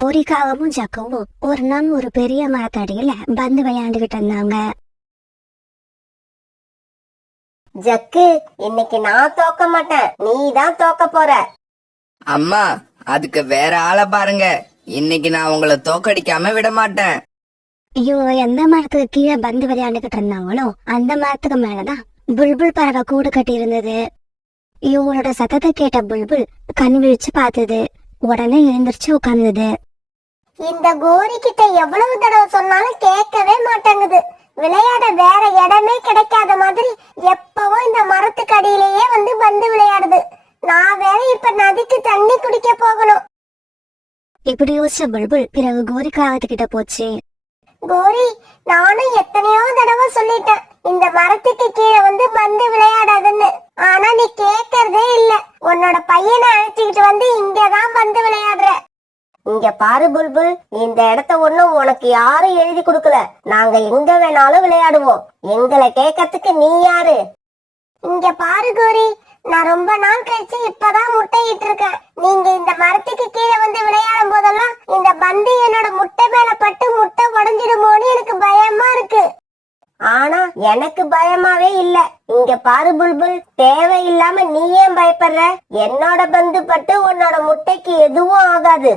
கோரிக்காகவும் ஜக்குவும் ஒரு நாள் ஒரு பெரிய மரத்தடியில பந்து விளையாண்டுகிட்டு இருந்தாங்க. ஜக்கு, இன்னைக்கு நான் தோக்க மாட்டேன், நீ தான் தோக்க போற. அம்மா, அதுக்கு வேற ஆளை பாருங்க. இன்னைக்கு நான் உங்களை தோக்கடிக்காம விட மாட்டேன். இவங்க எந்த மரத்துக்கு கீழே பந்து விளையாண்டுகிட்டு இருந்தாங்களோ அந்த மரத்துக்கு மேலதான் புல்புல் பறவை கூடு கட்டி இருந்தது. இவங்களோட சத்தத்தை கேட்ட புல்புல் கண் விழிச்சு பார்த்தது. உடனே எழுந்திரிச்சு உட்கார்ந்தது. இந்த கோரி கிட்ட எவ்வளவு தடவை சொன்னாலும் கேட்கவே மாட்டேங்குது. விளையாட வேற இடமே கிடைக்காத மாதிரி எப்பவும் இந்த மரத்துக்கு அடியிலேயே வந்து பந்து விளையாடுது. நான் வேற இப்ப நதிக்கு தண்ணி குடிக்க போகணும். இப்படி யோசிச்ச புல்புல் பிறகு கோரிக்காகத்துக்கிட்ட போச்சு. கோரி, நானும் எத்தனையோ தடவை சொல்லிட்டேன் இந்த மரத்துக்கு கீழே வந்து பந்து விளையாடாதுன்னு. ஆனா நீ கேட்கறதே இல்ல. உன்னோட பையனை அழைச்சிக்கிட்டு வந்து இங்கதான் பந்து விளையாடுற. இங்க பாரு புல்புல், இந்த இடத்த ஒண்ணும் உனக்கு யாரும் எழுதி கொடுக்கல. நாங்க எங்க வேணாலும் விளையாடுவோம். எங்களை கேட்கறதுக்கு நீ யாரு? இங்க பாரு கோரி, நான் ரொம்ப நாள் கழிச்சு இப்பதான் முட்டையிட்டு இருக்கேன். நீங்க இந்த மரத்துக்கு கீழே வந்து விளையாடும் போதெல்லாம் இந்த பந்து என்னோட முட்டை மேல பட்டு முட்டை உடைஞ்சிடுமோன்னு எனக்கு பயமா இருக்கு. ஆனா எனக்கு பயமாவே இல்ல. இங்க பாரு புல்புல், தேவையில்லாம நீ ஏன் பயப்படுற? என்னோட பந்து பட்டு உன்னோட முட்டைக்கு எதுவும் ஆகாது.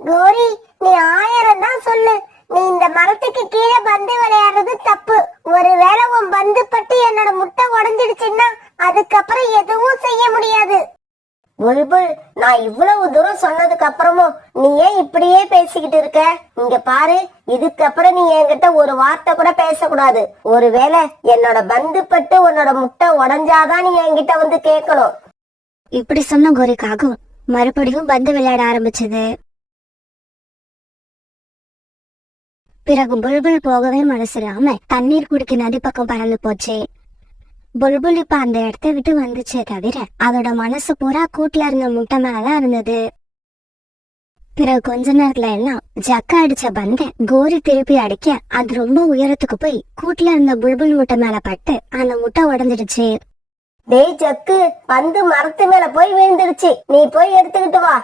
கோரி, நீ 1000 தான் சொல்லு, நீ இந்த மரத்துக்கு கீழே பந்து விளையாடுறது தப்பு. ஒருவேளை உன் பந்து பட்டு என்னோட முட்டை உடைஞ்சிடுச்சுன்னா அதுக்கப்புறம் எதுவும் செய்ய முடியாது. புல்புல், நான் இவ்வளவு தூரம் சொன்னதுக்கு அப்புறமும் நீ ஏன் இப்படியே பேசிக்கிட்டு இருக்க? இங்க பாரு, இதுக்கப்புறம் நீ என்கிட்ட ஒரு வார்த்தை கூட பேசக்கூடாது. ஒருவேளை என்னோட பந்து பட்டு உன்னோட முட்டை உடைஞ்சாதான் நீ என்கிட்ட வந்து கேட்கணும். இப்படி சொன்ன கோரிக்காகும் மறுபடியும் பந்து விளையாட ஆரம்பிச்சது. பிறகு புல்புல் போகவே மனசில்லாம தண்ணீர் குடிக்க நதி பக்கம் பறந்து போச்சு. புல்புல் இப்ப அந்த இடத்த விட்டு வந்துச்சே தவிர அதோட மனசு பூரா கூட்டுல இருந்த முட்டை மேலதான் இருந்தது. பிறகு கொஞ்ச நேரத்துல எல்லாம் ஜக்க அடிச்ச பந்த கோரி திருப்பி அடிக்க அது ரொம்ப உயரத்துக்கு போய் கூட்டுல இருந்த புல்புல் முட்டை மேல பட்டு அந்த முட்டை உடஞ்சிடுச்சு. டேய் ஜக்கு, பந்து மரத்து மேல போய் விழுந்துடுச்சு, நீ போய் எடுத்துக்கிட்டு வா.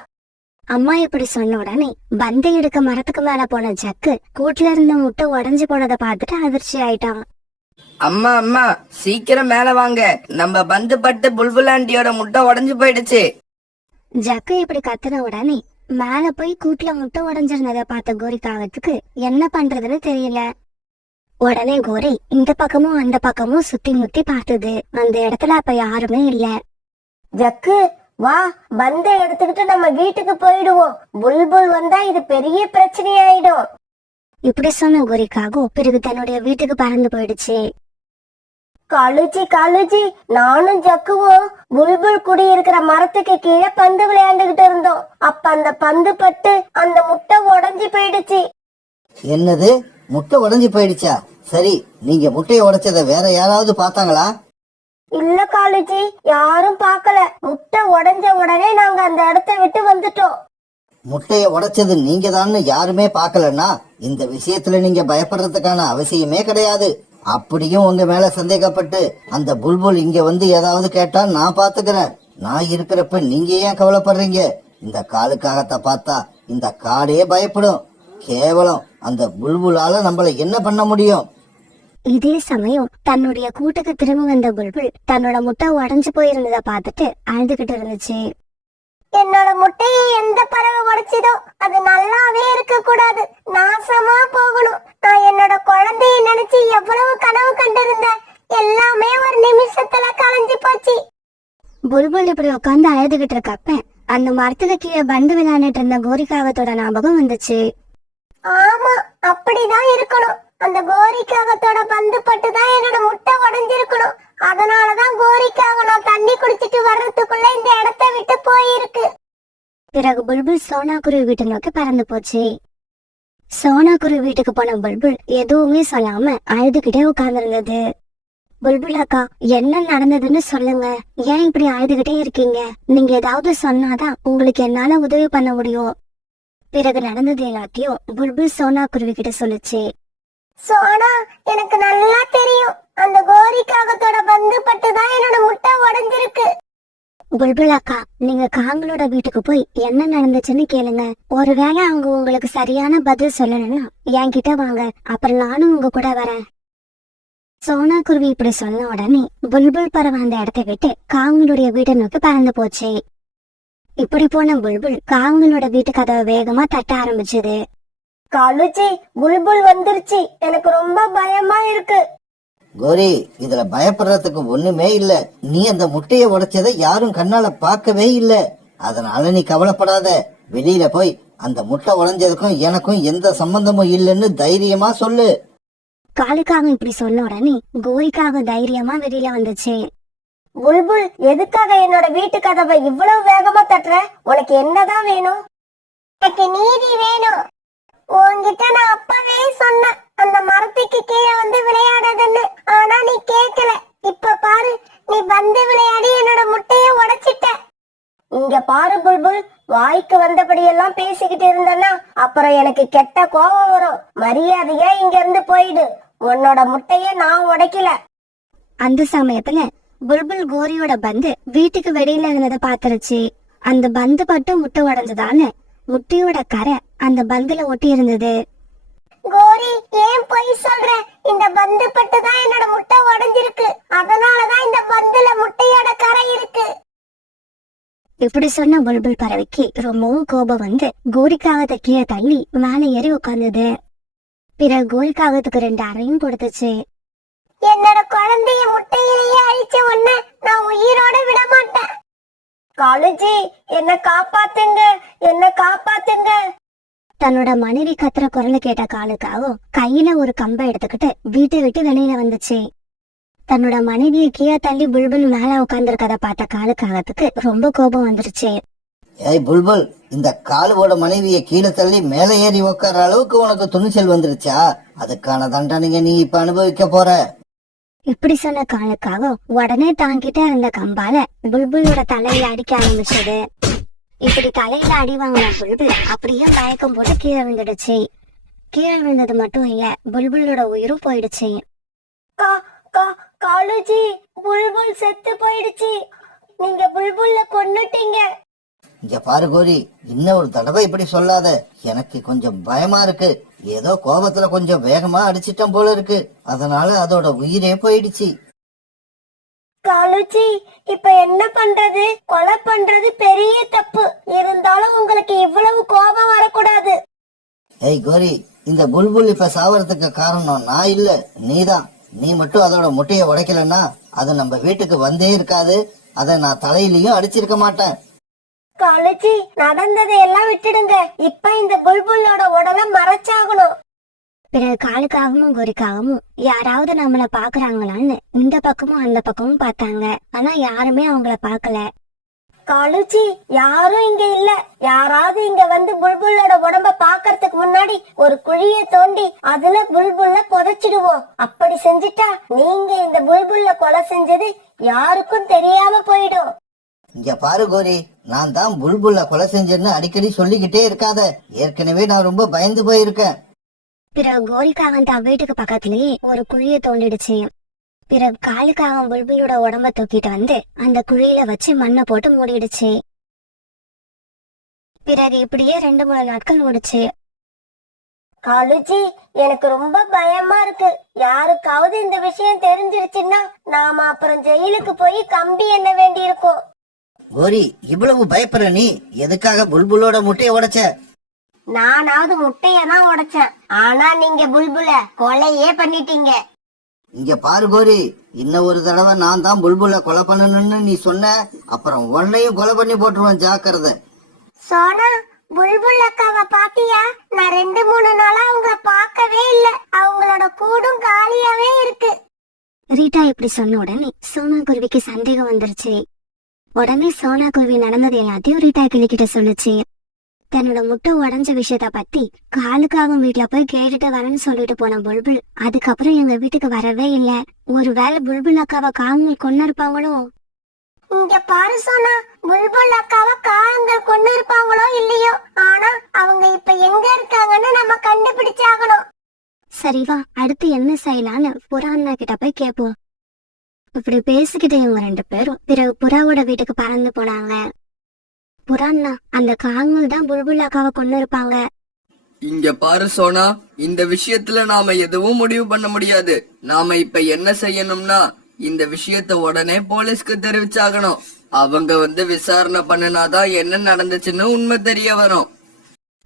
அம்மா இப்படி சொன்ன உடனே பந்தை எடுக்க மரத்துக்கு மேல போன ஜக்கு கூட்டுல இருந்த முட்டை உடஞ்சு போனதை பார்த்துட்டு அதிர்ச்சி ஆயிட்டான். அம்மா அம்மா, சீக்கிரம் மேல வாங்க. நம்ம பந்து பட்டு புல்புலாண்டியோட முட்டை உடைஞ்சு போயிடுச்சு. ஜக்கு இப்படி கத்துன உடனே மேல போய் கூட்டுல முட்டை உடஞ்சிருந்ததை பார்த்த கோரிக்காகத்துக்கு என்ன பண்றதுன்னு தெரியல. உடனே கோரி இந்த பக்கமும் அந்த பக்கமும் சுத்தி முத்தி பார்த்தது. அந்த இடத்துல அப்ப யாருமே இல்ல. ஜக்கு, வா, பந்தை எடுத்துக்கிட்டு நம்ம வீட்டுக்கு போயிடுவோம். புல்புல் வந்தா இது பெரிய பிரச்சனையாயிடும். இப்படி சொன்ன கோரிக்காகும் பிறகு தன்னுடைய வீட்டுக்கு பறந்து போயிடுச்சு. காலுஜி, நானும் ஜக்குவும் புல்புல் குடி இருக்கிற மரத்துக்கு கீழே பந்து விளையாண்டுகிட்டு இருந்தோம். அப்ப அந்த பந்து பட்டு அந்த முட்டை உடைஞ்சு போயிடுச்சு. என்னது, முட்டை உடைஞ்சு போயிடுச்சா? சரி, நீங்க முட்டையை உடைச்சத வேற யாராவது பார்த்தாங்களா? இல்ல காலுஜி, யாரும் பார்க்கல. முட்டை உடைஞ்ச உடனே நாங்க அந்த இடத்தை விட்டு வந்துட்டோம். முட்டைய உடைச்சது நீங்க தான் யாருமே பார்க்கலன்னா இந்த விஷயத்துல நீங்க பயப்படுறதுக்கான அவசியமே கிடையாது. அப்படியும் உங்க மேல சந்தேகப்பட்டு அந்த புல்புல் இங்க வந்து ஏதாவது கேட்டா நான் பாத்துக்கிறேன். நான் இருக்கிறப்ப நீங்க ஏன் கவலைப்படுறீங்க? இந்த காலுக்காகத்த பார்த்தா இந்த காடே பயப்படும். கேவலம் அந்த புல்புலால நம்மள என்ன பண்ண முடியும்? இதே சமயம் தன்னுடைய கூட்டுக்கு திரும்ப வந்த புல்புல் தன்னோட முட்டை உடைஞ்சு போயிருந்ததை பார்த்துட்டு அழுதுகிட்டு இருந்துச்சு. என்னோட முட்டையை எந்த பறவை உடைச்சதோ அது நல்லாவே இருக்க கூடாது, நாசமா போகணும். நான் என்னோட குழந்தைய நினைச்சு எவ்வளவு கனவு கண்டிருந்தேன், எல்லாமே ஒரு நிமிஷத்துல கலைஞ்சு போச்சு. புல்புல் இப்படி உட்காந்து அழுதுகிட்டு இருக்கப்ப அந்த மரத்துக்கு கீழே பந்து விளையாண்டுட்டு இருந்த கோரிக்காகத்தோட ஞாபகம் வந்துச்சு. ஆமா, அப்படிதான் இருக்கணும். அந்த கோரிக்காகத்தோட பந்து பட்டுதான் என்னோட முட்டை உடைஞ்சிருக்கணும். அதனாலதான் கோரிக்காக நான் தண்ணி குடிச்சிட்டு வர்றதுக்குள்ள இந்த இடத்த விட்டு போயிருக்கு. பிறகு புல்புல் சோனா குருவி வீட்டு நோக்கி பறந்து போச்சு. சோனா குருவி வீட்டுக்கு போன புல்புல் எதுவுமே சொல்லாம அழுதுகிட்டே உட்கார்ந்து இருந்தது. புல்புல் அக்கா, என்ன நடந்ததுன்னு சொல்லுங்க. ஏன் இப்படி அழுதுகிட்டே இருக்கீங்க? நீங்க ஏதாவது சொன்னாதான் உங்களுக்கு என்னால உதவி பண்ண முடியும். பிறகு நடந்தது எல்லாத்தையும் புல்புல் சோனா குருவி கிட்ட சொல்லுச்சு. சோனா, எனக்கு நல்லா தெரியும் அந்த கோரிக்காகத்தோட பந்து பட்டுதான் என்னோட முட்டை உடைஞ்சிருக்கு. புல்புல் அக்கா, நீங்க காங்களோட வீட்டுக்கு போய் என்ன நடந்துச்சுன்னு கேளுங்க. ஒருவேளை அவங்க உங்களுக்கு சரியான பதில் சொல்லணும்னா என்கிட்ட வாங்க, அப்புறம் நானும் உங்க கூட வரேன். சோனா குருவி இப்படி சொன்ன உடனே புல்புல் பறவை அந்த இடத்தை விட்டு காங்களுடைய வீட்டை நோக்கி பறந்து போச்சு. இப்படி போன புல்புல் காங்களோட வீட்டு கதவை வேகமா தட்ட ஆரம்பிச்சது. காலுஜி, புல்புல் வந்துருச்சு. எனக்கு ரொம்ப பயமா இருக்கு. கோரி, இதுல பயப்படுறதுக்கு ஒண்ணுமே இல்ல. நீ அந்த முட்டைய உடைச்சதை யாரும் கண்ணால பார்க்கவே இல்ல. அதனால நீ கவலைப்படாத. வெளியில போய் அந்த முட்டை உடைஞ்சதுக்கும் எனக்கும் எந்த சம்பந்தமும் இல்லைன்னு தைரியமா சொல்லு. காலுக்காக இப்படி சொன்ன உடனே கோரிக்காக தைரியமா வெளியில வந்துச்சு. புல்புல், எதுக்காக என்னோட வீட்டு கதவை இவ்வளவு வேகமா தட்டுற? உனக்கு என்னதான் வேணும்? எனக்கு நீதி வேணும். உன்கிட்ட நான் அப்பவே சொன்னேன் அந்த மரத்துக்கு கீழே வந்து விளையாடாதன்னு. ஆனா நீ கேட்கல. இப்ப பாரு, நீ வந்து விளையாடி என்னோட முட்டைய உடைச்சிட்ட. இங்க பாரு புல்புல், வாய்க்கு வந்தபடியெல்லாம் பேசிக்கிட்டு இருந்தேன்னா அப்புறம் எனக்கு கெட்ட கோபம் வரும். மரியாதையா இங்க இருந்து போயிடு. உன்னோட முட்டைய நான் உடைக்கல. அந்த சமயத்துல புல்புல் கோரியோட பந்து வீட்டுக்கு வெளியில இருந்ததை பாத்துருச்சு. அந்த பந்து பட்டு முட்டை உடைஞ்சதால முட்டையோட கரை அந்த பந்துல ஒட்டி இருந்தது. கோரி, ஏன் பொய் சொல்ற? இந்த பந்து பட்டு தான் என்னோட முட்டை உடைஞ்சிருக்கு. அதனாலதான் இந்த பந்துல முட்டையோட கரை இருக்கு. இப்படி சொன்ன புல்புல் பறவைக்கு ரொம்பவும் கோபம் வந்து கோரிக்காகத்தை கீழே தள்ளி மேலே ஏறி உட்கார்ந்தது. பிறகு கோரிக்காகத்துக்கு 2 அறையும் கொடுத்துச்சு. என்னோட குழந்தைய முட்டையிலேயே அழிச்ச உடனே நான் உயிரோட விட மாட்டேன். காலுஜி, என்ன காப்பாத்துங்க, என்ன காப்பாத்துங்க. தன்னோட மனைவி கத்துற குரலை கேட்ட காலுக்காகவும் கையில ஒரு கம்பை எடுத்துக்கிட்டு வீட்டை விட்டு வெளியில வந்துச்சு. தன்னோட மனைவியை கீழே தள்ளி புல்புல் மேல உட்கார்ந்துருக்கத பார்த்த காலுக்காகத்துக்கு ரொம்ப கோபம் வந்துருச்சு. ஏய் புல்புல், இந்த காலுவோட மனைவியை கீழே தள்ளி மேலே ஏறி உட்கார அளவுக்கு உனக்கு துணிச்சல் வந்துருச்சா? அதுக்கான தண்டனைங்க நீ இப்ப அனுபவிக்க போற. இப்படி சொன்ன காலுக்காக உடனே தாங்கிட்ட இருந்த கம்பால புல்புலோட தலையில அடிக்க ஆரம்பிச்சது. இப்படி தலையில அடி வாங்கின புல்புல் அப்படியே மயக்கம் போட்டு கீழே விழுந்துடுச்சு. கீழே விழுந்தது மட்டும் இல்ல, புல்புலோட உயிரும் போயிடுச்சு. காலுஜி, புல்புல் செத்து போயிடுச்சு. நீங்க புல்புல்ல கொன்னுட்டீங்க. இங்க பாரு கோரி, இன்னும் ஒரு தடவை இப்படி சொல்லாத. எனக்கு கொஞ்சம் பயமா இருக்கு. ஏதோ கோபத்துல கொஞ்சம் வேகமா அடிச்சிட்டோம் போல இருக்கு. அதனால அதோட உயிரே போயிடுச்சு. காலுஜி, இப்ப என்ன பண்றது? கொலை பண்றது பெரிய தப்பு. இருந்தாலும் உங்களுக்கு இவ்வளவு கோபம் வரக்கூடாது. ஏய் கோரி, இந்த புல்புல் இப்ப சாவறதுக்கு காரணம் நான் இல்ல, நீதான். நீ மட்டும் அதோட முட்டையை உடைக்கலன்னா அது நம்ம வீட்டுக்கு வந்தே இருக்காது. அதை நான் தலையிலயும் அடிச்சிருக்க மாட்டேன். காலுஜி, நடந்ததை எல்லாம் விட்டுடுங்க. இப்ப இந்த புல்புல்லோட உடலை மறைச்சாகணும். பிறகு காலுக்காகவும் கோரிக்காகவும் யாராவது நம்மள பாக்குறாங்களான்னு இந்த பக்கமும் அந்த பக்கமும் பார்த்தாங்க. ஆனா யாருமே அவங்கள பாக்கல. காலுஜி, யாரும் இங்க இல்ல. யாராவது இங்க வந்து புல்புல்லோட உடம்ப பாக்கறதுக்கு முன்னாடி ஒரு குழிய தோண்டி அதுல புல்புல்ல புதைச்சிடுவோம். அப்படி செஞ்சுட்டா நீங்க இந்த புல்புல்ல கொலை செஞ்சது யாருக்கும் தெரியாம போயிடும். இங்க பாரு கோரி, நான் தான் புல்புல்ல கொலை செஞ்சேன்னு அடிக்கடி சொல்லிக்கிட்டே இருக்காத. ஏற்கனவே நான் ரொம்ப பயந்து போயிருக்கேன். பிறகு கோரிக்காகன் தான் வீட்டுக்கு பக்கத்துலயே ஒரு குழிய தோண்டிடுச்சு. பிறகு காலுக்காகன் புல்புலோட உடம்ப தூக்கிட்டு வந்து அந்த குழியில வச்சு மண்ணை போட்டு மூடிடுச்சு. பிறகு இப்படியே 2-3 நாட்கள் ஓடுச்சு. காலுஜி, எனக்கு ரொம்ப பயமா இருக்கு. யாருக்காவது இந்த விஷயம் தெரிஞ்சிருச்சுன்னா நாம அப்புறம் ஜெயிலுக்கு போய் கம்பி எண்ண வேண்டி இருக்கும். கோரி, இவ்வளவு பயப்படுற நீ எதுக்காக புல்புலோட முட்டையை உடைச்ச? நானாவது முட்டையதான் உடைச்சேன். ஆனா நீங்க புல்புல கொலையே பண்ணிட்டீங்க. இங்க பாரு கோரி, இன்னும் ஒரு தடவை நான் தான் புல்புல கொலை பண்ணணும்னு நீ சொன்ன, அப்புறம் உன்னையும் கொலை பண்ணி போட்டுருவேன், ஜாக்கிரதை. சோனா, புல்புல் அக்காவை பாத்தியா? நான் 2-3 நாளா அவங்கள பார்க்கவே இல்ல. அவங்களோட கூடும் காலியாவே இருக்கு. ரீட்டா இப்படி சொன்ன உடனே சோனா குருவிக்கு சந்தேகம் வந்துருச்சு. உடனே சோனா குருவி நடந்தது எல்லாத்தையும் ரீட்டா கிளிக்கிட்ட சொல்லுச்சு. தன்னோட முட்டை உடைஞ்ச விஷயத்த பத்தி காலுக்காகவும் வீட்டுல போய் கேட்டுட்டு வரேன்னு சொல்லிட்டு போன புல்புல் அதுக்கப்புறம் எங்க வீட்டுக்கு வரவே இல்ல. ஒருவேளை புல்புல் அக்காவை காங்கள் கொண்டு இருப்பாங்களோ? இங்க பாரு சோனா, புல்புல் அக்காவை காங்கள் கொண்டு இருப்பாங்களோ இல்லையோ, ஆனா அவங்க இப்ப எங்க இருக்காங்கன்னு நம்ம கண்டுபிடிச்சாகணும். சரிவா, அடுத்து என்ன செய்யலான்னு புறா அண்ணா கிட்ட போய் கேட்போம். இப்படி பேசிக்கிட்டு இவங்க 2 பேரும் பிறகு புறாவோட வீட்டுக்கு பறந்து போனாங்க. புறான்னா அந்த காங்கள் தான் புல்புல் அக்காவை கொண்டு இருப்பாங்க. இங்க பாரு சோனா, இந்த விஷயத்துல நாம எதுவும் முடிவு பண்ண முடியாது. நாம இப்ப என்ன செய்யணும்னா இந்த விஷயத்த உடனே போலீஸ்க்கு தெரிவிச்சாகணும். அவங்க வந்து விசாரணை பண்ணினாதான் என்ன நடந்துச்சுன்னு உண்மை தெரிய வரும்.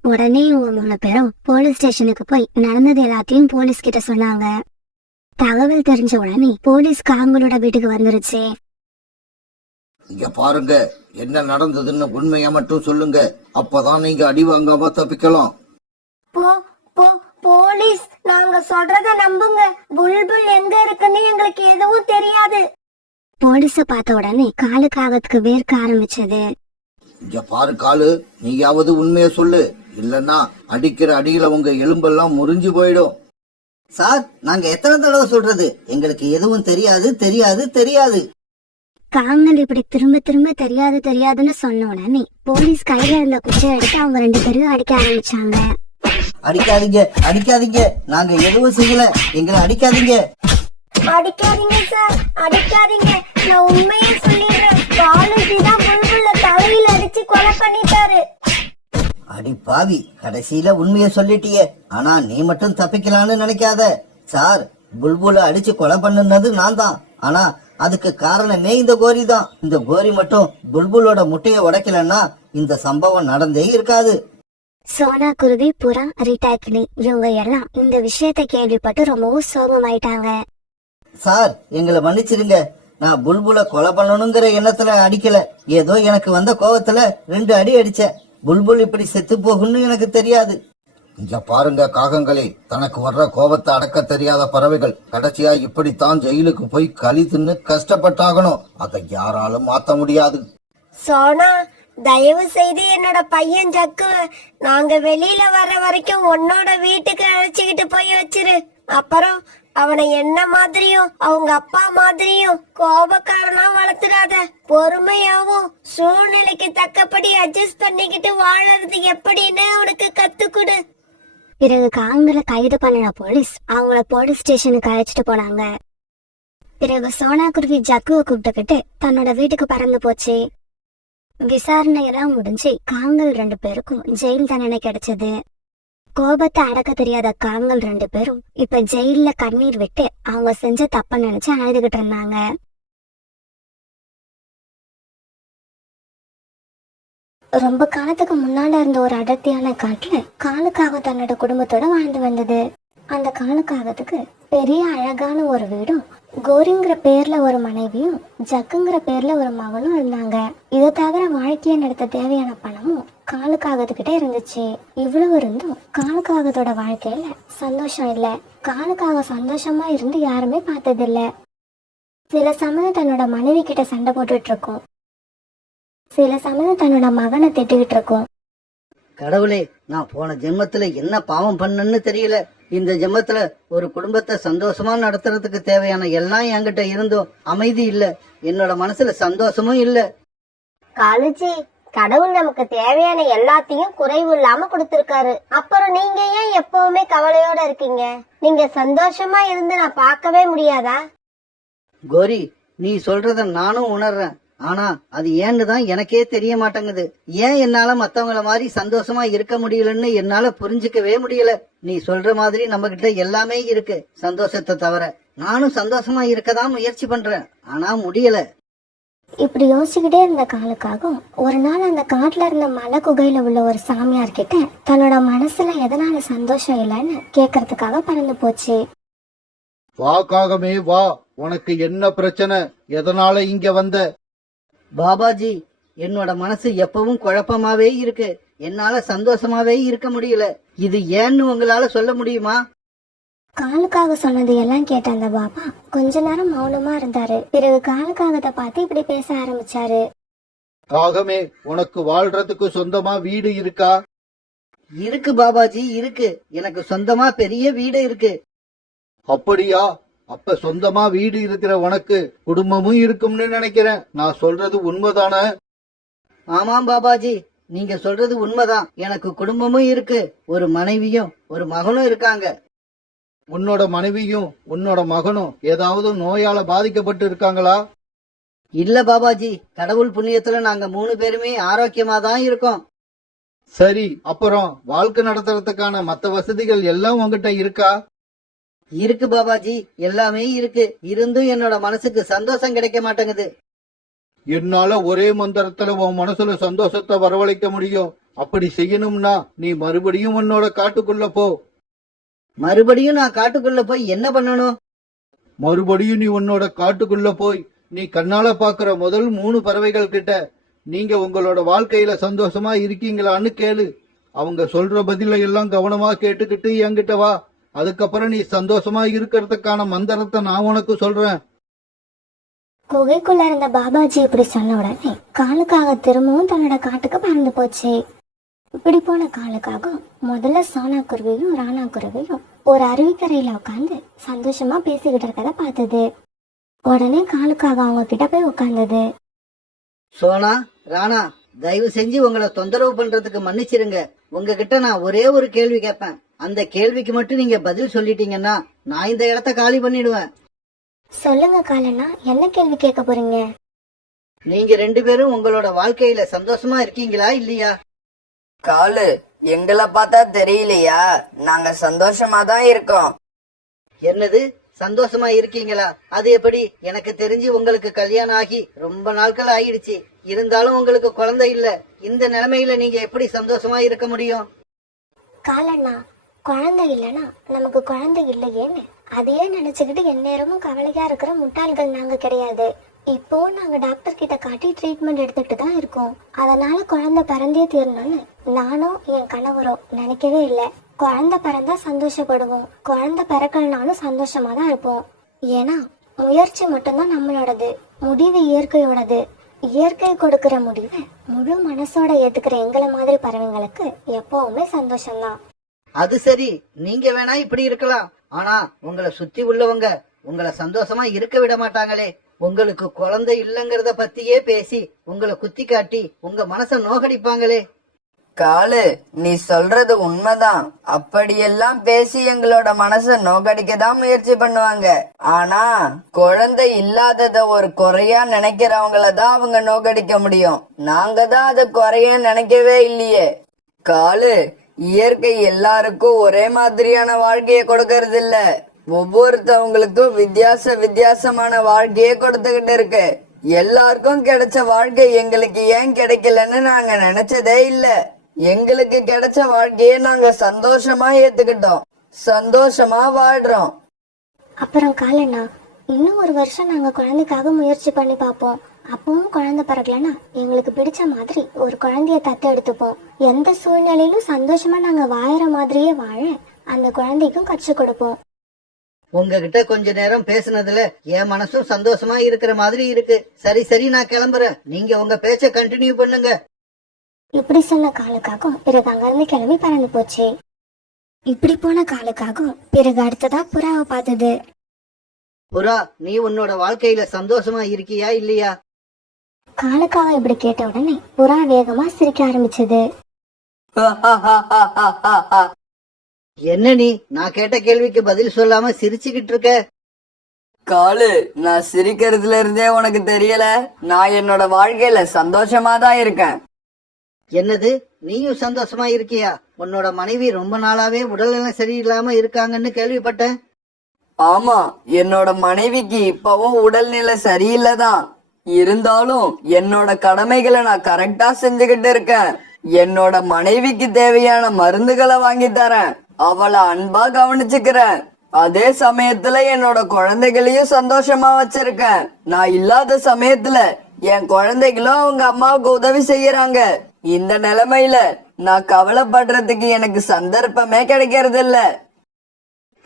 உடனே இவங்க 3 பேரும் போலீஸ் ஸ்டேஷனுக்கு போய் நடந்தது எல்லாத்தையும் போலீஸ் கிட்ட சொன்னாங்க. தகவல் தெரிஞ்ச உடனே போலீஸ் காங்களோட வீட்டுக்கு வந்துருச்சு. இங்க பாருங்க, என்ன நடந்ததுன்னு உண்மையா மட்டும் சொல்லுங்க. அப்பதான் நீங்க அடி வாங்காம தப்பிக்கலாம். போலீஸ், நாங்க சொல்றத நம்புங்க. புல்புல் எங்க இருக்குன்னு எங்களுக்கு எதுவும் தெரியாது. போலீஸ பார்த்த உடனே காலுக்காகத்துக்கு வேர்க்க ஆரம்பிச்சது. இங்க பாரு காலு, நீயாவது உண்மைய சொல்லு, இல்லன்னா அடிக்கிற அடியில உங்க எலும்பெல்லாம் முறிஞ்சு போயிடும். சார், நாங்க எத்தனை தடவை சொல்றது, எங்களுக்கு எதுவும் தெரியாது தெரியாது தெரியாது. காங்கள் இப்படி திரும்ப திரும்ப தெரியாது தெரியாதுன்னு சொன்ன உடனே போலீஸ் கையில இருந்த குச்சை எடுத்து அவங்க 2 பேரும் அடிக்க ஆரம்பிச்சாங்க. அடிக்காதீங்க அடிக்காதீங்க, நாங்க எதுவும் செய்யல, எங்களை அடிக்காதீங்க. அடிக்காதீங்க சார், அடிக்காதீங்க. நான் உண்மையே சொல்லிடுறேன். காலேஜி தான் புல்புல்ல தலையில அடிச்சு கொலை பண்ணிட்டாரு. அடி பாவி, கடைசியில உண்மையை சொல்லிட்டியே. ஆனா நீ மட்டும் தப்பிக்கலான்னு நினைக்காத. சார், புல்புல அடிச்சு கொலை பண்ணுனது நான் தான். ஆனா அதுக்கு காரணமே இந்த கோரி தான். இந்த கோரி மட்டும் புல்புலோட முட்டையை உடைக்கலன்னா இந்த சம்பவம் நடந்தே இருக்காது. சோனா, குருவி, புறா, ரீட்டா கிளி இவங்க எல்லாம் இந்த விஷயத்த கேள்விப்பட்டு ரொம்பவும் சோகமாயிட்டாங்க. சார், எங்களை மன்னிச்சிருங்க. நான் புல்புல கொலை பண்ணணுங்கிற எண்ணத்துல அடிக்கல. ஏதோ எனக்கு வந்த கோவத்துல 2 அடி அடிச்சேன். புல்புல் இப்படி செத்து போகும்னு எனக்கு தெரியாது. இங்க பாருங்க காகங்களே, தனக்கு வர்ற கோபத்தை அடக்க தெரியாத பறவைகள் கடைசியா இப்படித்தான் ஜெயிலுக்கு போய் களி தின்னு கஷ்டப்பட்டாகணும். அதை யாராலும் மாத்த முடியாது. சோனா, தயவு செய்து என்னோட பையன் ஜக்கு நாங்க வெளியில வர்ற வரைக்கும் உன்னோட வீட்டுக்கு அழைச்சிக்கிட்டு போய் வச்சிரு. அப்புறம் அவனை என்ன மாதிரியும் அவங்க அப்பா மாதிரியும் கோபக்காரனா வளர்த்துடாத. பொறுமையாவும் சூழ்நிலைக்கு தக்கபடி அட்ஜஸ்ட் பண்ணிக்கிட்டு வாழறது எப்படின்னு அவனுக்கு கத்துக்குடு. பிறகு காங்களை கைது பண்ணின போலீஸ் அவங்கள போலீஸ் ஸ்டேஷனுக்கு அழைச்சிட்டு போனாங்க. பிறகு சோனா குருவி ஜக்குவை கூப்பிட்டுக்கிட்டு தன்னோட வீட்டுக்கு பறந்து போச்சு. விசாரணை எல்லாம் முடிஞ்சு காங்கள் 2 பேருக்கும் ஜெயில் தண்டனை கிடைச்சது. கோபத்தை அடக்க தெரியாத காங்கள் 2 பேரும் இப்ப ஜெயில்ல கண்ணீர் விட்டு அவங்க செஞ்ச தப்ப நினைச்சு அழுதுகிட்டு இருந்தாங்க. ரொம்ப காலத்துக்கு முன்னால இருந்த ஒரு அடர்த்தியான காட்டுல காலுக்காக தன்னோட குடும்பத்தோட வாழ்ந்து வந்தது. அந்த காலுக்காகத்துக்கு பெரிய அழகான ஒரு வீடும், கோரிங்கிற பேர்ல ஒரு மனைவியும், ஜக்குங்கிற பேர்ல ஒரு மகனும் இருந்தாங்க. இதை தவிர வாழ்க்கையை நடத்த தேவையான பணமும் காலுக்காகத்துக்கிட்ட இருந்துச்சு. இவ்வளவு இருந்தும் காலுக்காகத்தோட வாழ்க்கையில சந்தோஷம் இல்ல. காலுக்காக சந்தோஷமா இருந்து யாருமே பார்த்ததில்ல. சில சமயம் தன்னோட மனைவி கிட்ட சண்டை போட்டுட்டு இருக்கும். சில சமயம் தன்னோட மகனை திட்டுக்கிட்டு இருக்கும். கடவுளே, நான் போன ஜென்மத்துல என்ன பாவம் பண்ணன்னு தெரியல. இந்த ஜென்மத்துல ஒரு குடும்பத்தை சந்தோஷமா நடத்துறதுக்கு தேவையான எல்லாம் என்கிட்ட இருந்தோம். அமைதி இல்ல, என்னோட மனசுல சந்தோஷமும் இல்ல. காலுஜி, கடவுள் நமக்கு தேவையான எல்லாத்தையும் குறைவு இல்லாம கொடுத்திருக்காரு. அப்புறம் நீங்க ஏன் எப்பவுமே கவலையோட இருக்கீங்க? நீங்க சந்தோஷமா இருந்து நான் பார்க்கவே முடியாதா? கோரி, நீ சொல்றத நானும் உணர்றேன். ஆனா அது ஏன்னு தான் எனக்கே தெரிய மாட்டேங்குது. ஏன் என்னால மத்தவங்கள மாதிரி சந்தோஷமா இருக்க முடியலன்னு என்னால புரிஞ்சுக்கவே முடியல. நீ சொல்ற மாதிரி நம்ம கிட்ட எல்லாமே இருக்கு சந்தோஷத்தை தவிர. நானும் சந்தோஷமா இருக்கதான் முயற்சி பண்றேன், ஆனா முடியல. இப்படி யோசிச்சுக்கிட்டே இருந்த காலுக்காகவும் ஒரு நாள் அந்த காட்டுல இருந்த மலை குகையில உள்ள ஒரு சாமியார் கிட்ட தன்னோட மனசுல எதனால சந்தோஷம் இல்லைன்னு கேக்குறதுக்காக பறந்து போச்சு. வா காகமே வா, உனக்கு என்ன பிரச்சனை? எதனால இங்க வந்த? பாபாஜி, என்னோட மனசு எப்பவும் குழப்பமாவே இருக்கு. என்னால சந்தோஷமாவே இருக்க முடியல. இது ஏன்னு உங்களால சொல்ல முடியுமா? காலுக்காக சொன்னது எல்லாம் கேட்ட அந்த பாபா கொஞ்ச நேரம் மௌனமா இருந்தாரு. பிறகு காலுக்காகத்தை பார்த்து இப்படி பேச ஆரம்பிச்சாரு. காகமே, உனக்கு வாழ்றதுக்கு சொந்தமா வீடு இருக்கா? இருக்கு பாபாஜி, இருக்கு. எனக்கு சொந்தமா பெரிய வீடு இருக்கு. அப்படியா? அப்ப சொந்தமா வீடு இருக்கிற உனக்கு குடும்பமும் இருக்கும்னு நினைக்கிறேன். நான் சொல்றது உண்மைதானே? ஆமாம் பாபாஜி, நீங்க சொல்றது உண்மைதான். எனக்கு குடும்பமும் இருக்கு, ஒரு மனைவியும் ஒரு மகனும் இருக்காங்க. உன்னோட மனைவியும் உன்னோட மகனும் ஏதாவது நோயால பாதிக்கப்பட்டு இருக்காங்களா? இல்ல பாபாஜி, கடவுள் புண்ணியத்துல நாங்க 3 பேருமே ஆரோக்கியமா தான் இருக்கோம். சரி, அப்புறம் வாழ்க்கை நடத்துறதுக்கான மத்த வசதிகள் எல்லாம் உங்ககிட்ட இருக்கா? இருக்கு பாபாஜி, எல்லாமே இருக்கு. இருந்தும் என்னோட மனசுக்கு சந்தோஷம் கிடைக்க மாட்டேங்குது. என்னால ஒரே மந்திரத்துல உன் மனசுல சந்தோஷத்தை வரவழைக்க முடியும். அப்படி செய்யணும்னா நீ மறுபடியும் உன்னோட காட்டுக்குள்ள போ. மறுபடியும் நான் காட்டுக்குள்ள போய் என்ன பண்ணணும்? மறுபடியும் நீ உன்னோட காட்டுக்குள்ள போய் நீ கண்ணால பாக்குற முதல் 3 பறவைகள் கிட்ட நீங்க உங்களோட வாழ்க்கையில சந்தோஷமா இருக்கீங்களான்னு கேளு. அவங்க சொல்ற பதில எல்லாம் கவனமா கேட்டுக்கிட்டு என்கிட்ட வா. அதுக்கப்புறம் நீ சந்தோஷமா இருக்கிறதுக்கான மந்திரத்தை நான் உனக்கு சொல்றேன். குகைக்குள்ள இருந்த பாபாஜி இப்படி சொன்ன உடனே காலுக்காக திரும்பவும் தன்னோட காட்டுக்கு பறந்து போச்சு. இப்படி போன காலுக்காக முதல்ல சோனா குருவியும் ராணா குருவியும் ஒரு அருவிக்கரையில உட்காந்து சந்தோஷமா பேசிக்கிட்டு இருக்கத பார்த்தது. உடனே காலுக்காக அவங்க கிட்ட போய் உட்கார்ந்தது. சோனா, ராணா, தயவு செஞ்சு உங்களை தொந்தரவு பண்றதுக்கு மன்னிச்சிருங்க. உங்ககிட்ட நான் ஒரே ஒரு கேள்வி கேட்பேன். அந்த கேள்விக்கு மட்டும் நீங்க பதில் சொல்லிட்டீங்கன்னா நான் இந்த இடத்த காலி பண்ணிடுவேன். சொல்லுங்க காலண்ணா, என்ன கேள்வி கேட்க போறீங்க? நீங்க 2 பேரும் உங்களோட வாழ்க்கையில சந்தோஷமா இருக்கீங்களா இல்லையா? காலு, எங்களை பார்த்தா தெரியலையா? நாங்க சந்தோஷமா தான் இருக்கோம். என்னது, சந்தோஷமா இருக்கீங்களா? அது எப்படி? எனக்கு தெரிஞ்சு உங்களுக்கு கல்யாணம் ஆகி ரொம்ப நாட்கள் ஆயிடுச்சு. இருந்தாலும் உங்களுக்கு குழந்தை இல்ல. இந்த நிலைமையில நீங்க எப்படி சந்தோஷமா இருக்க முடியும்? காலண்ணா, குழந்தை இல்லைன்னா நமக்கு குழந்தை இல்லையேன்னு அதையே நினைச்சுக்கிட்டு எந்நேரமும் கவலையா இருக்கிற முட்டாள்கள் நாங்க கிடையாது. இப்போ நாங்க டாக்டர் கிட்ட காட்டி ட்ரீட்மெண்ட் எடுத்துட்டு தான் இருக்கோம். அதனால குழந்தை பிறந்தே தீரணும்னு நானும் என் கணவரும் நினைக்கவே இல்லை. குழந்தை பிறந்தா சந்தோஷப்படுவோம், குழந்தை பிறக்கலனாலும் சந்தோஷமா தான் இருப்போம். ஏன்னா முயற்சி மட்டும்தான் நம்மளோடது, முடிவு இயற்கையோடது. இயற்கை கொடுக்கிற முடிவை முழு மனசோட ஏத்துக்கிற எங்களை மாதிரி பறவைங்களுக்கு எப்பவுமே சந்தோஷம்தான். அது சரி, நீங்க வேணா இப்படி இருக்கலாம். ஆனா உங்களை சுத்தி உள்ளவங்க உங்களை சந்தோஷமா இருக்க விட மாட்டாங்களே. உங்களுக்கு குழந்தை இல்லைங்கிறத பத்தியே பேசி உங்களை குத்தி காட்டி உங்க மனச நோகடிப்பாங்களே. காலு, நீ சொல்றது உண்மைதான். அப்படியெல்லாம் பேசி எங்களோட மனச நோக்கடிக்க தான் முயற்சி பண்ணுவாங்க. ஆனா குழந்தை இல்லாதத ஒரு குறையா நினைக்கிறவங்கள தான் அவங்க நோக்கடிக்க முடியும். நாங்க தான் அதை குறையா நினைக்கவே இல்லையே. காலு, இயற்கை எல்லாருக்கும் ஒரே மாதிரியான வாழ்க்கைய கொடுக்கறது இல்ல. ஒவ்வொருத்தவங்களுக்கும் வித்தியாசமான வாழ்க்கையே கொடுத்துக்கிட்டு இருக்கு. எல்லாருக்கும் கிடைச்ச வாழ்க்கை எங்களுக்கு ஏன் கிடைக்கலன்னு நாங்க நினைச்சதே இல்ல. எங்களுக்கு கிடைச்ச வாழ்க்கையை நாங்க சந்தோஷமா ஏத்துக்கிட்டோம், சந்தோஷமா வாழ்றோம். அப்புறம் காலண்ணா, இன்னும் 1 வருஷம் நாங்க குழந்தைக்காக முயற்சி பண்ணி பார்ப்போம். அப்பவும் குழந்தை பிறக்கலன்னா எங்களுக்கு பிடிச்ச மாதிரி ஒரு குழந்தைய தத்து எடுத்துப்போம். எந்த சூழ்நிலையிலும் சந்தோஷமா நாங்க வாழற மாதிரியே வாழ அந்த குழந்தைக்கும் கற்றுக் கொடுப்போம். உங்ககிட்ட கொஞ்ச நேரம் பேசுனதுல என் மனசும் சந்தோஷமா இருக்கிற மாதிரி இருக்கு. சரி, நான் கிளம்புறேன். நீங்க உங்க பேச்ச கண்டினியூ பண்ணுங்க. இப்படி சொன்ன காலுக்காகவும் பிறகு அங்கிருந்து கிளம்பி பறந்து போச்சு. இப்படி போன காலுக்காகவும் பிறகு அடுத்ததா புறாவை பார்த்தது. புறா, நீ உன்னோட வாழ்க்கையில சந்தோஷமா இருக்கியா இல்லையா? காலுக்காக இப்படி கேட்ட உடனே புறா வேகமா சிரிக்க ஆரம்பிச்சது. என்ன நீ நான் கேட்ட கேள்விக்கு பதில் சொல்லாம சிரிச்சுக்கிட்டு இருக்க? காலு, நான் சிரிக்கிறதுல இருந்தே உனக்கு தெரியல, நான் என்னோட வாழ்க்கையில சந்தோஷமா தான் இருக்கேன். என்னது, நீயும் சந்தோஷமா இருக்கியா? உன்னோட மனைவி ரொம்ப நாளாவே உடல்நலம் சரியில்லாம இருக்காங்கன்னு கேள்விப்பட்டேன். ஆமா, என்னோட மனைவிக்கு இப்பவும் உடல்நிலை சரியில்லைதான். இருந்தாலும் என்னோட கடமைகளை நான் கரெக்டா செஞ்சுக்கிட்டு இருக்கேன். என்னோட மனைவிக்கு தேவையான மருந்துகளை வாங்கி தரேன், அவளை அன்பா கவனிச்சுக்கிறேன். அதே சமயத்துல என்னோட குழந்தைகளையும் சந்தோஷமா வச்சிருக்கேன். நான் இல்லாத சமயத்துல என் குழந்தைகளும் அவங்க அம்மாவுக்கு உதவி செய்யறாங்க. இந்த நிலைமையில நான் கவலைப்படுறதுக்கு எனக்கு சந்தர்ப்பமே கிடைக்கிறது இல்ல.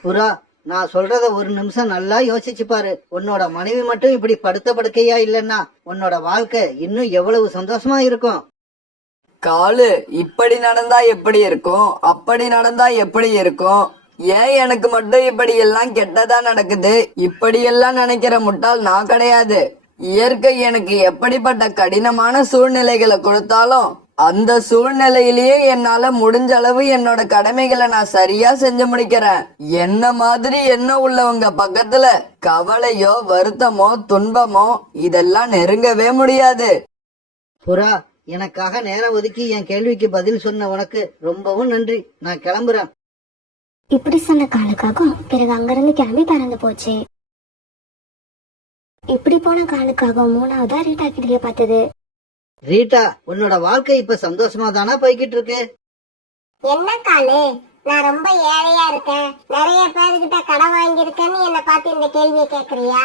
புறா, நான் சொல்றத ஒரு நிமிஷம் நல்லா யோசிச்சு பாரு. உன்னோட மனைவி மட்டும் இப்படி படுத்த படுக்கையா இல்லைன்னா உன்னோட வாழ்க்கை இன்னும் எவ்வளவு சந்தோஷமா இருக்கும். காலு, இப்படி நடந்தா எப்படி இருக்கும், அப்படி நடந்தா எப்படி இருக்கும்? ஏன் எனக்கு மட்டும் இப்படி எல்லாம் கெட்டதா நடக்குது? இப்படி எல்லாம் நினைக்கிற முட்டாள் நான் கிடையாது. இயற்கை எனக்கு எப்படிப்பட்ட கடினமான சூழ்நிலைகளை கொடுத்தாலும் அந்த சூழ்நிலையிலேயே என்னால முடிஞ்ச அளவு என்னோட கடமைகளை நான் சரியா செஞ்சு முடிக்கிறேன். என்ன மாதிரி என்ன உள்ளவங்க பக்கத்துல கவலையோ வருத்தமோ துன்பமோ இதெல்லாம் நெருங்கவே முடியாது. புறா, எனக்காக நேரம் ஒதுக்கி என் கேள்விக்கு பதில் சொன்ன உனக்கு ரொம்பவும் நன்றி. நான் கிளம்புறேன். இப்படி சொன்ன காலுக்காகவும் பிறகு அங்கிருந்து கிளம்பி பறந்து போச்சு. இப்படி போன காலுக்காகவும் மூணாவதா ரீட்டா கிளிய பார்த்தது. ரீட்டா, உன்னோட வாழ்க்கை இப்ப சந்தோஷமா தானா போய்கிட்டு இருக்கு? என்ன காலு, நான் ரொம்ப ஏழையா இருக்கேன், நிறைய பேருக்கிட்ட கடன் வாங்கியிருக்கேன்னு என்ன பார்த்து இந்த கேள்வியை கேக்குறியா?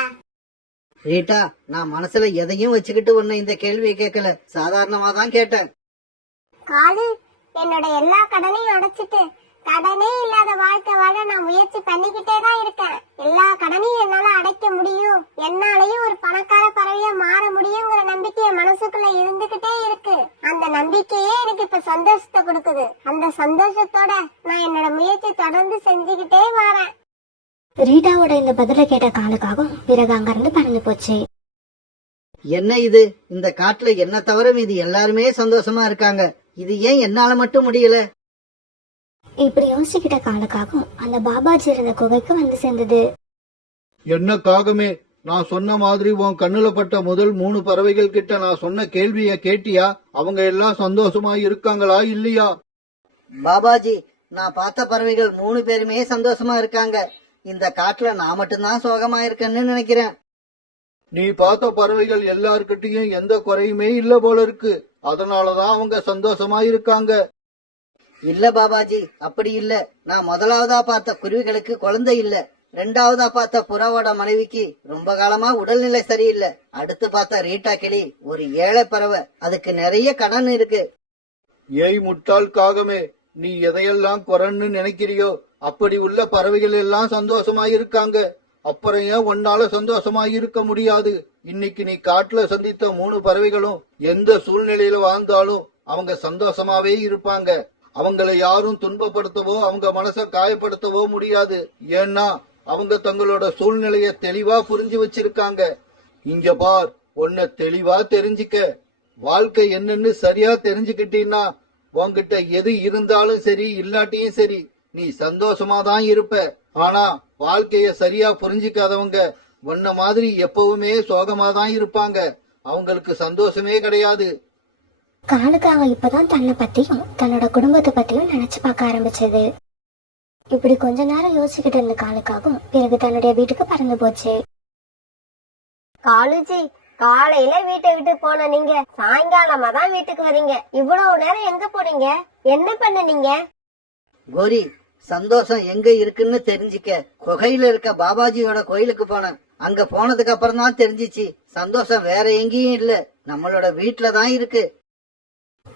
ரீட்டா, நான் மனசுல எதையும் வச்சுக்கிட்டு உன்னை இந்த கேள்வியை கேட்கல, சாதாரணமா தான் கேட்டேன். காலு, என்னோட எல்லா கடனையும் அடைச்சிட்டு கடனே இல்லாத வாழ்க்கை வாழ நான் முயற்சி பண்ணிக்கிட்டே தான் இருக்கேன். எல்லா கடனையும் என்னால அடைக்க முடியும், என்னாலயும் ஒரு பணக்கார பறவையா மாற முடியுங்கிற நம்பிக்கை என் மனசுக்குள்ள இருந்துகிட்டே இருக்கு. அந்த நம்பிக்கையே எனக்கு இப்ப சந்தோஷத்தை கொடுக்குது. அந்த சந்தோஷத்தோட நான் என்னோட முயற்சி தொடர்ந்து செஞ்சுக்கிட்டே வரேன். ரீட்டாவோட இந்த பதில கேட்ட காலுக்காகவும் பிறகு அங்கிருந்து பறந்து போச்சு. என்ன இது, இந்த காட்டுல என்ன தவிர மீதி எல்லாருமே சந்தோஷமா இருக்காங்க, இது ஏன் என்னால மட்டும் முடியல? இப்படி யோசிக்கிட்ட காலுக்காகவும் அந்த பாபாஜி இருந்த குகைக்கு வந்து சேர்ந்தது. என்ன காகமே, நான் சொன்ன மாதிரி உன் கண்ணுல பட்ட முதல் 3 பறவைகள் கிட்ட நான் சொன்ன கேள்விய கேட்டியா? அவங்க எல்லாம் சந்தோஷமா இருக்காங்களா இல்லையா? பாபாஜி, நான் பார்த்த பறவைகள் 3 பேருமே சந்தோஷமா இருக்காங்க. இந்த காட்டுல நான் மட்டும்தான் சோகமா இருக்கேன்னு நினைக்கிறேன். நீ பார்த்த பறவைகள் எல்லார்கிட்டயும் எந்த குறையுமே இல்ல போல இருக்கு, அதனாலதான் அவங்க சந்தோஷமா இருக்காங்க. இல்ல பாபாஜி, அப்படி இல்ல. நான் முதலாவதா பார்த்த குருவிகளுக்கு குழந்தை இல்ல, 2வதா பார்த்த புறாவோட மனைவிக்கு ரொம்ப காலமா உடல்நிலை சரியில்லை, அடுத்து பார்த்த ரீட்டா கிளி ஒரு ஏழை பறவை, அதுக்கு நிறைய கடன் இருக்கு. ஏய் முட்டாள் காகமே, நீ எதையெல்லாம் குறைன்னு நினைக்கிறியோ அப்படி உள்ள பறவைகள் எல்லாம் சந்தோஷமா இருக்காங்க. அப்புறம் ஏன் உன்னால சந்தோஷமா இருக்க முடியாது? இன்னைக்கு நீ காட்டுல சந்தித்த 3 பறவைகளும் எந்த சூழ்நிலையில வாழ்ந்தாலும் அவங்க சந்தோஷமாவே இருப்பாங்க. அவங்கள யாரும் துன்பப்படுத்தவோ அவங்க மனசை காயப்படுத்தவோ முடியாது. ஏன்னா அவங்க தங்களோட சூழ்நிலைய தெளிவா புரிஞ்சு வச்சிருக்காங்க. இங்க பார், உன்னை தெளிவா தெரிஞ்சுக்க. வாழ்க்கை என்னன்னு சரியா தெரிஞ்சுக்கிட்டீன்னா உன்கிட்ட எது இருந்தாலும் சரி இல்லாட்டியும் சரி நீ சந்தோஷமா தான் இருப்ப. ஆனா வாழ்க்கைய சரியா புரிஞ்சுக்காதவங்க உன்ன மாதிரி எப்பவுமே சோகமா தான் இருப்பாங்க. அவங்களுக்கு சந்தோஷமே கிடையாது. காலுக்காக இப்பதான் தன்னை பத்தியும் தன்னோட குடும்பத்தை பத்தியும் நினைச்சு பார்க்க ஆரம்பிச்சது. இப்படி கொஞ்ச நேரம் யோசிச்சுக்கிட்டு இருந்த காலுக்காகவும் பிறகு தன்னுடைய வீட்டுக்கு பறந்து போச்சு. காலுஜி, காலையில வீட்டை விட்டு போன நீங்க சாயங்காலமா தான் வீட்டுக்கு வரீங்க. இவ்வளவு நேரம் எங்க போனீங்க? என்ன பண்ணுனீங்க? கோரி, சந்தோஷம் எங்க இருக்குன்னு தெரிஞ்சுக்க குகையில இருக்க பாபாஜியோட கோயிலுக்கு போனேன். அங்க போனதுக்கு அப்புறம் தான் தெரிஞ்சிச்சு சந்தோஷம் வேற எங்கேயும் இல்ல, நம்மளோட வீட்டுல தான் இருக்கு.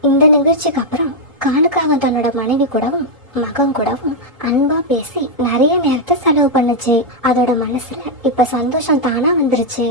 இந்த நிகழ்ச்சிக்கு அப்புறம் காலுக்காக தன்னோட மனைவி கூடவும் மகன் கூடவும் அன்பா பேசி நிறைய நேரத்தை செலவு பண்ணுச்சு. அதோட மனசுல இப்ப சந்தோஷம் தானா வந்துருச்சு.